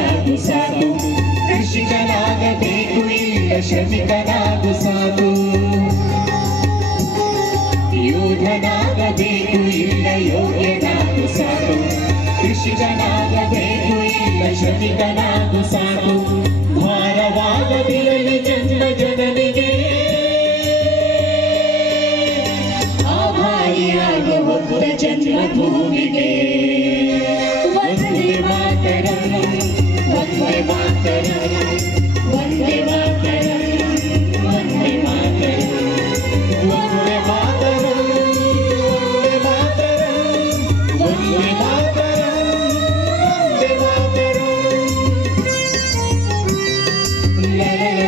ಕೃಷಿಕನಾಗು ಸಾಕು ಕೃಷಿಕನಾಗಬೇಕು ಇಲ್ಲ ಶ್ರಮಿಕನಾಗು ಸಾಕು ಯೋಧನಾಗಬೇಕು ಇಲ್ಲ ಯೋಗ್ಯನಾಗು ಸಾಕು ಕೃಷಿಕನಾಗಬೇಕು ಇಲ್ಲ ಶ್ರಮಿಕನಾಗು ಸಾಕು ಭಾರವಾಗದಿರಲಿ ಜನ್ಮ ಜನನಿಗೆ ಆಭಾರಿಯಾಗ ಒಬ್ಬ ಜನ್ಮಭೂಮಿಗೆ ವಂದೇ ಮಾತರಂ ವಂದೇ ಮಾತರಂ ವಂದೇ ಮಾತರಂ ವಂದೇ ಮಾತರಂ ವಂದೇ ಮಾತರಂ ವಂದೇ ಮಾತರಂ ವಂದೇ ಮಾತರಂ ವಂದೇ ಮಾತರಂ la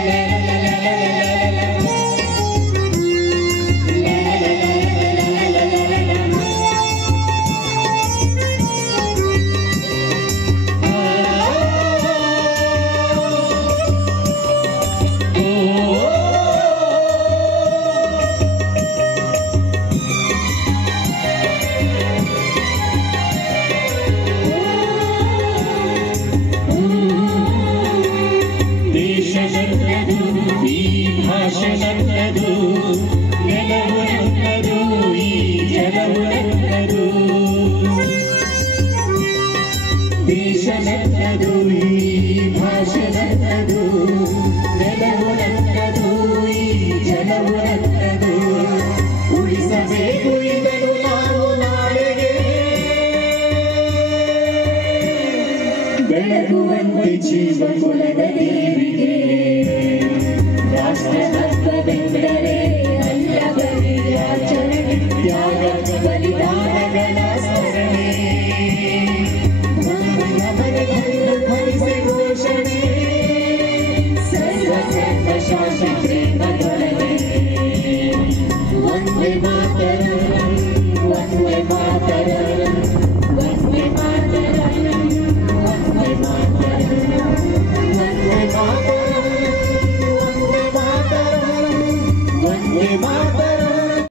ಬೆಳಗುವಂತೆ ಜೀವಕುಲದ ದೇವಿಗೆ ರಾಷ್ಟ್ರ ತತ್ವವೆಂದರೆ ಅಲ್ಲ ಬರೀ